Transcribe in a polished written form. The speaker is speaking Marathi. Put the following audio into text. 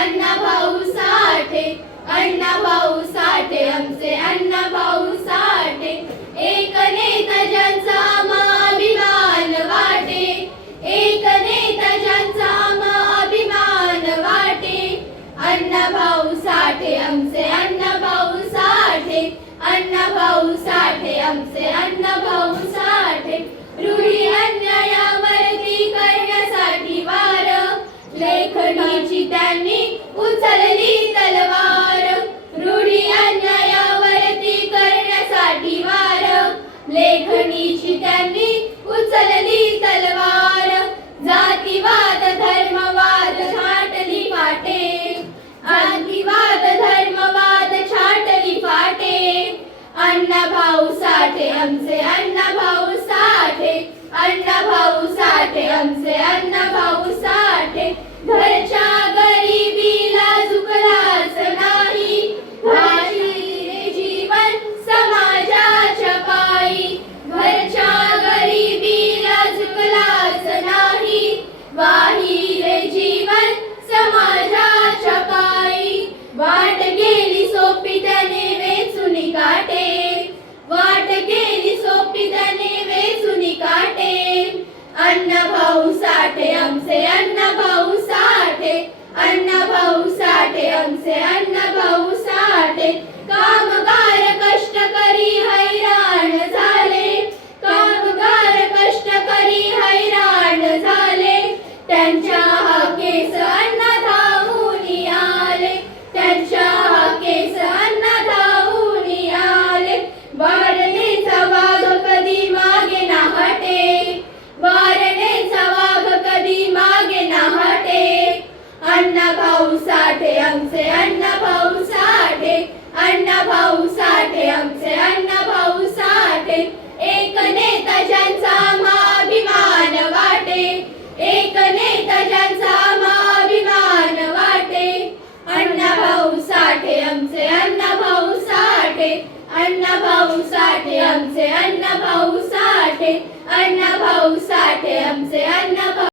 अण्णा भाऊ साठे, अण्णा भाऊ साठे, आमचे अण्णा भाऊ साठे. एक नेता ज्यांचा आम्हा अभिमान वाटे, एक नेता ज्यांचा आम्हा अभिमान वाटे. अण्णा भाऊ साठे, आमचे अण्णा भाऊ साठे, अण्णा भाऊ साठे, आमचे अण्णा भाऊ साठे. रूढी अन्यायावरती करण्यासाठी वार, लेखणीची त्यांनी उचलली तलवार. रूढी अन्यायावरती करण्यासाठी वार, लेखणीची त्यांनी उचलली तलवार. जातीवाद धर्मवाद छाटली फाटे, जातीवाद धर्मवाद छाटली फाटे. अण्णा भाऊ साठे, आमचे अण्णा भाऊ साठे, अण्णा भाऊ साठे, आमचे अण्णा भाऊ साठे. घरच्या गरिबीला झुकलाच नाही, वाहिले जीवन समाजाच्या पायी. घरच्या गरिबीला झुकलाच नाही, वाहिले जीवन समाजाच्या पायी. वाट गेली सोपी त्याने वेचुनी काटे, वाट गेली सोपी त्याने वेचुनी काटे. अण्णा भाऊ साठे, आमचे अण्णा भाऊ साठे, अण्णा भाऊ साठे, आमचे अण्णा भाऊ साठे. कामगार कष्टकरी हैराण झाले, कामगार कष्टकरी हैराण झाले. त्यांच्या हाकेस अण्णा धावून आले, त्यांच्या हाकेस अण्णा धावून आले. वारणेचा वाघ कधी मागे ना हटे, वारणेचा वाघ कधी मागे ना हटे. अण्णा भाऊ साठे, आमचे अण्णा भाऊ साठे, अण्णा भाऊ साठे, आमचे